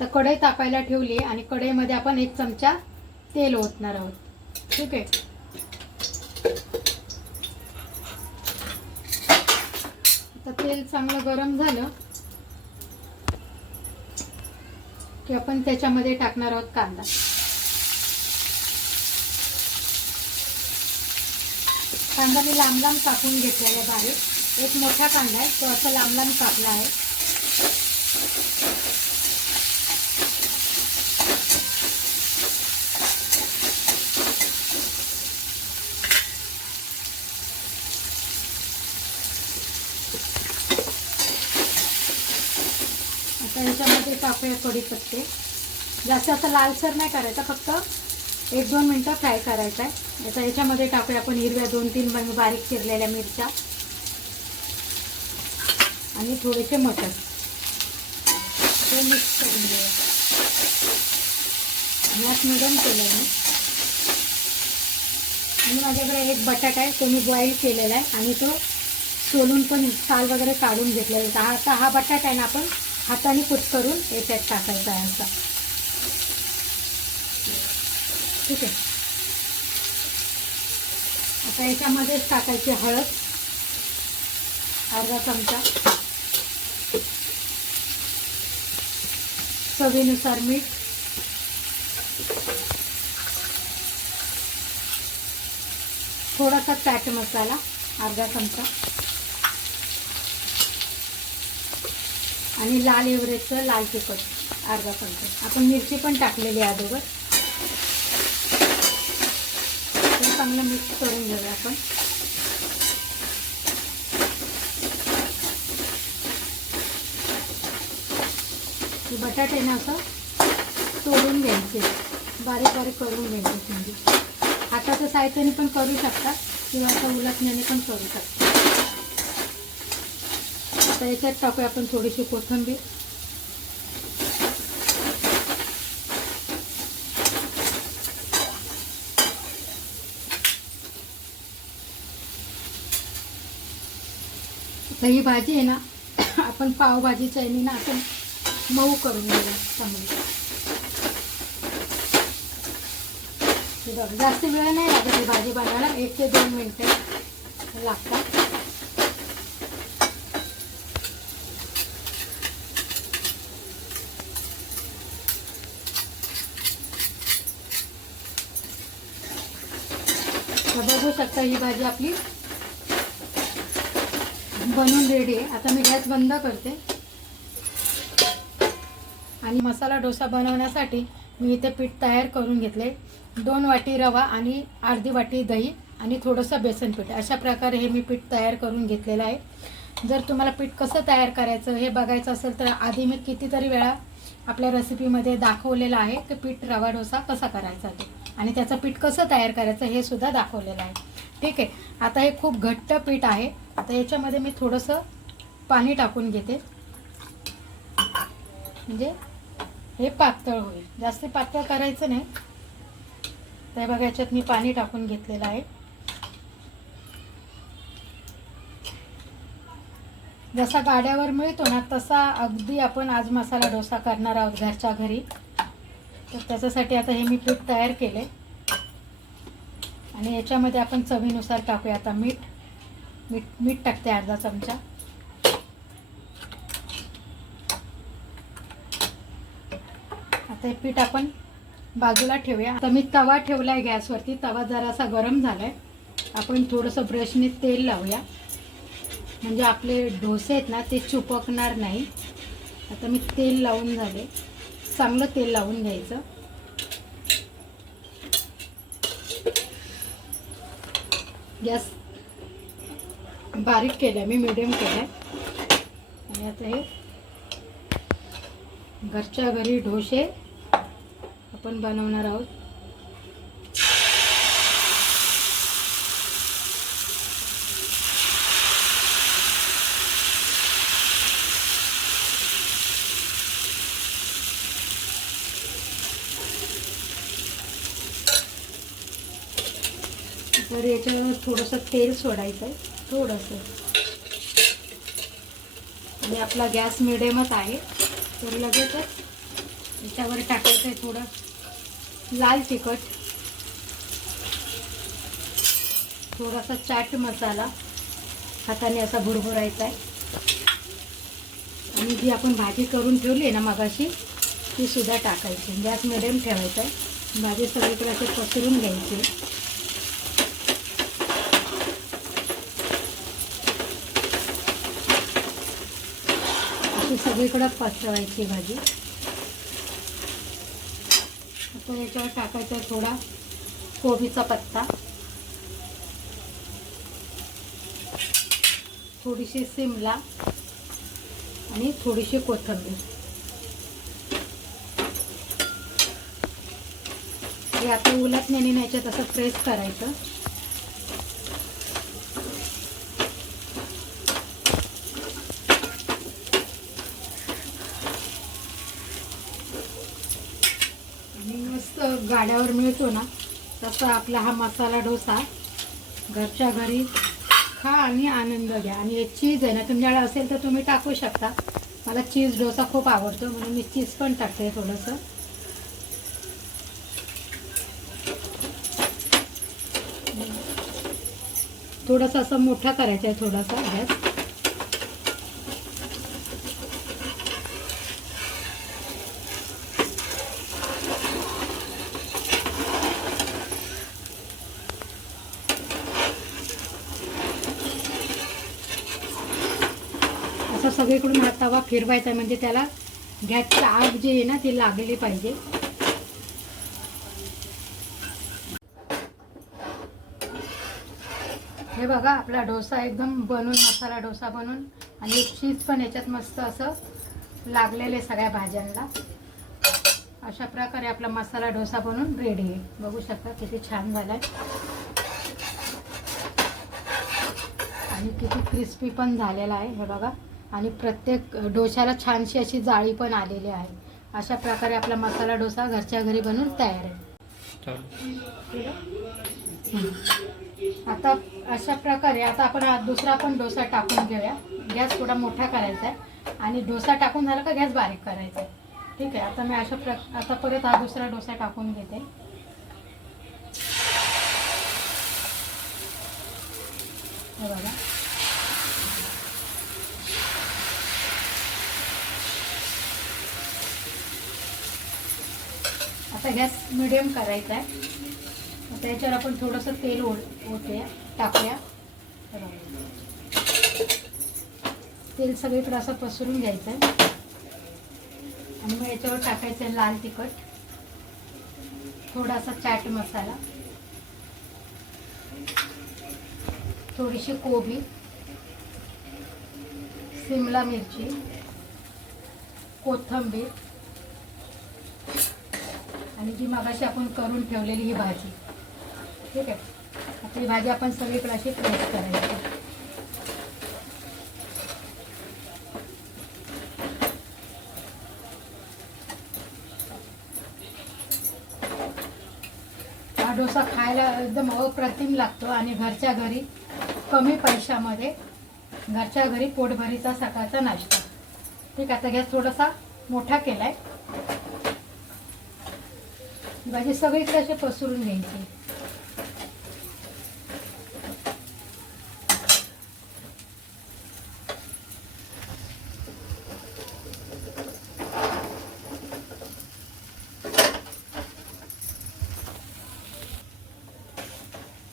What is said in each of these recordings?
तर कढई तापायला ठेवली आणि कढईमध्ये आपण एक चमचा तेल ओतणार आहोत. ठीक आहे? आता तेल चांगलं गरम झालं की आपण त्याच्यामध्ये टाकणार आहोत कांदा. कांदा मी लांब लांब कापून घेतलेला बाहेर बारीक एक मोठा कांदा आहे तो असा लांब लांब कापला आहे. आता याच्यामध्ये टाकूया कढीपत्ते जास्त असं लालसर नाही करायचा फक्त एक दोन मिनटं फ्राय करायचं आहे. आता याच्यामध्ये टाकूया आपण हिरव्या दोन तीन बारीक चिरलेल्या मिरच्या आणि थोडेसे मटर. ते मिक्स करून घेऊया. गॅस मिडियम केलं आहे. मी आणि माझ्याकडे एक बटाटा आहे तो मी बॉईल केलेला आहे आणि तो सोलून पण साल वगैरे काढून घेतलेला आहे. तर आता हा बटाटा आहे ना आपण हाताने कुट करून याच्यात टाकायचा आहे असा. ठीक आहे. आता याच्यामध्येच टाकायची हळद. अर्धा चमचा. चवीनुसार मीठ. थोडासा चाट मसाला अर्धा चमचा. आणि लाल एवरेजचं लाल तिखट अर्धा चमचा. आपण मिरची पण टाकलेली आहे अगोदर. चांगलं मिक्स करून घेऊया आपण. हे बटाटे ना असं तोडून घ्यायचे. बारीक बारीक करून घ्यायचे म्हणजे. हाताचं साहित्याने पण करू शकता किंवा असं उलटण्याने पण करू शकता. आता याच्यात टाकूया आपण थोडीशी कोथिंबीर. आता ही भाजी आहे ना आपण पावभाजीच्या याने ना आपण मऊ करून घेऊया चांगली. बघ, जास्त वेळ नाही लागत ही भाजी बनवायला एक ते दोन मिनटं लागतात. बघू शकता ही भाजी आपली बनवून रेडी आहे. आता मी गॅस बंद करते. आणि मसाला डोसा बनवण्यासाठी मी इथे पीठ तयार करून घेतले. दोन वाटी रवा आणि अर्धी वाटी दही आणि थोडंसं बेसन पीठ. अशा प्रकारे हे मी पीठ तयार करून घेतलेलं आहे. जर तुम्हाला पीठ कसं तयार करायचं हे बघायचं असेल तर आधी मी कितीतरी वेळा आपल्या रेसिपीमध्ये दाखवलेलं आहे की पीठ रवा डोसा कसा करायचा ते. आणि त्याचं पीठ कसं तयार करायचं हे सुद्धा दाखवलेलं आहे. ठीक आहे? आता हे खूप घट्ट पीठ आहे. आता याच्यामध्ये मी थोडंसं पाणी टाकून घेते. म्हणजे हे पातळ होईल. जास्त पातळ करायचं नाही. तर बघा याच्यात मी पाणी टाकून घेतलेलं आहे. जसा गाड्यावर मिळतो ना तसा अगदी आपण आज मसाला डोसा करणार आहोत घरच्या घरी. तर त्याच्यासाठी आता हे मी पीठ तयार केले. आणि याच्यामध्ये आपण चवीनुसार टाकूया आता मीठ. मीठ मीठ टाकते अर्धा चमचा. आता हे पीठ आपण बाजूला ठेवूया. आता मी तवा ठेवलाय गॅसवरती. तवा जरासा गरम झालाय. आपण थोडंसं ब्रशने तेल लावूया. म्हणजे आपले डोसे आहेत ना ते चिपकणार नाही. आता मी तेल लावून झाले. चांगलं तेल लावून घ्यायचं. गॅस बारीक केलं मी मिडियम केलं आणि आता हे घरच्या घरी ढोसे आपण बनवणार आहोत. तर याच्यावर थोडंसं तेल सोडायचं आहे थोडंसं. आणि आपला गॅस मिडियमच आहे. तर लगेचच याच्यावर टाकायचं आहे थोडं लाल तिखट. थोडासा चाट मसाला हाताने असा भुरभुरायचा आहे आणि जी आपण भाजी करून ठेवली आहे ना मगाशी ती सुद्धा टाकायची. गॅस मिडियम ठेवायचा आहे भाजी सगळीकडे असं पसरून घ्यायची. सगळीकडं पसरवायची भाजी. आता याच्यावर टाकायचा थोडा कोबीचा पत्ता. थोडीशी सिमला आणि थोडीशी कोथिंबीर. हे आता उलट नेने याच्यात असं प्रेस करायचं आणि मस्त गाड्यावर मिळतो ना तसा आपला हा मसाला डोसा. घरच्या घरी खा आणि आनंद घ्या. आणि हे चीज आहे ना तुमच्याकडे असेल तर तुम्ही टाकू शकता. मला चीज डोसा खूप आवडतो म्हणून मी चीज पण टाकते थोडंसं. थोडासा असं मोठा करायचा आहे थोडासा गॅस. सगळीकडून हा तवा फिरवायचा म्हणजे त्याला गॅसचा आग जी आहे ना ती लागली पाहिजे. हे बघा आपला डोसा एकदम बनून मसाला डोसा बनून आणि चीज पण याच्यात मस्त असं लागलेले सगळ्या भाज्यांना. अशा प्रकारे आपला मसाला डोसा बनून रेडी आहे. बघू शकता किती छान झालाय. आणि किती क्रिस्पी पण झालेला आहे. हे बघा. आणि प्रत्येक डोशाला छानशी अशी जाळी पण आलेली आहे. अशा प्रकारे आपला मसाला डोसा घरच्या घरी बनवून तयार आहे. आता अशा प्रकारे आता आपण दुसरा पण डोसा टाकून घेऊया. गॅस थोडा मोठा करायचा आहे. आणि डोसा टाकून झाला का गॅस बारीक करायचा आहे. ठीक आहे आता मी अशा प्र आता परत हा दुसरा डोसा टाकून घेते. बघा. आता गॅस मिडियम करायचा आहे. आता याच्यावर आपण थोडंसं तेल ओढ ओते टाकूया. तेल सगळीकडे असं पसरून घ्यायचं आहे. आणि मग याच्यावर टाकायचं आहे लाल तिखट. थोडासा चाट मसाला. थोडीशी कोबी. सिमला मिरची. कोथंबीर. आणि जी मगाशी आपण करून ठेवलेली ही भाजी. ठीक आहे? आता ही भाजी आपण सगळीकडे अशी फ्रेश करायची. हा डोसा खायला एकदम अप्रतिम लागतो आणि घरच्या घरी कमी पैशामध्ये घरच्या घरी पोटभरीचा सकाळचा नाश्ता. ठीक आहे आता गॅस थोडासा मोठा केलाय. भाजी सगळीकडे असे पसरून घ्यायची.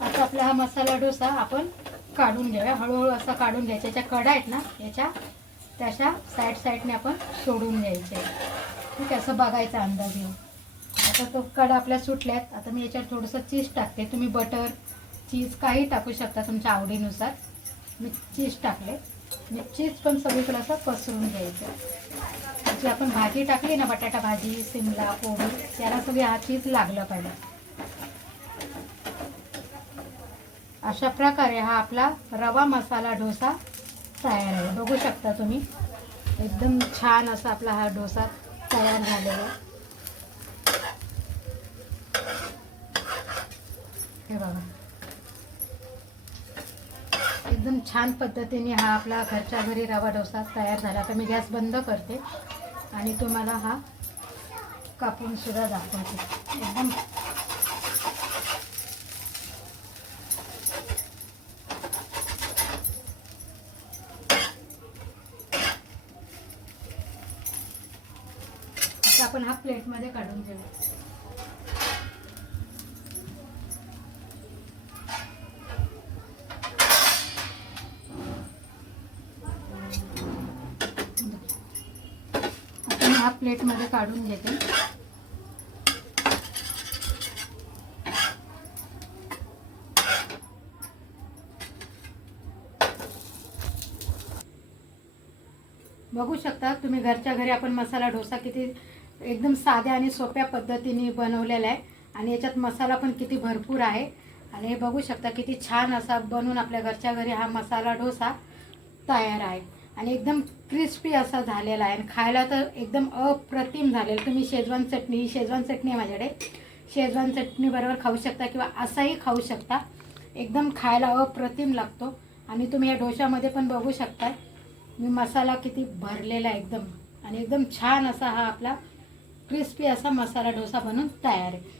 आता आपला हा मसाला डोसा आपण काढून घेऊया. हळूहळू असा काढून घ्यायचा. याच्या कडा आहेत ना याच्या त्याच्या साईड साईडने आपण सोडून घ्यायचे. ठीक आहे असं बघायचा अंदाज येऊ आता तो कडा आपल्या सुटल्यात. आता मी याच्यावर थोडंसं चीज टाकते. तुम्ही बटर चीज काही टाकू शकता तुमच्या आवडीनुसार. मी चीज टाकले. मी चीज पण सगळीकडे असं पसरून घ्यायचं. जी आपण भाजी टाकली ना बटाटा भाजी शिमला पोळी त्याला सगळी हा चीज लागलं पाहिजे. अशा प्रकारे हा आपला रवा मसाला डोसा तयार आहे. बघू शकता तुम्ही. एकदम छान असा आपला हा डोसा तयार झालेला आहे. हे बघा. एकदम छान पद्धतीने हा आपला घरच्या घरी रवा डोसा तयार झाला. आता मी गॅस बंद करते आणि तुम्हाला हा कापून सुद्धा दाखवते. एकदम आपण हा प्लेटमध्ये काढून घेऊ आपण हा प्लेटमध्ये काढून घेते. बघू शकता तुम्ही घरच्या घरी आपण मसाला डोसा किती एकदम साध्या आणि सोप्या पद्धतीने बनवलेला आहे. आणि याच्यात मसाला पण किती भरपूर आहे. आणि हे बघू शकता किती छान असा बनून आपल्या घरच्या घरी हा मसाला डोसा तयार आहे. आणि एकदम क्रिस्पी असा झालेला आहे. आणि खायला तर एकदम अप्रतिम झालेलं. तुम्ही शेजवान चटणी ही शेजवान चटणी आहे माझ्याकडे. शेजवान चटणीबरोबर खाऊ शकता किंवा असाही खाऊ शकता. एकदम खायला अप्रतिम लागतो. आणि तुम्ही या डोशामध्ये पण बघू शकता मी मसाला किती भरलेला आहे एकदम. आणि एकदम छान असा हा आपला क्रिस्पी असा मसाला डोसा बनून तयार आहे.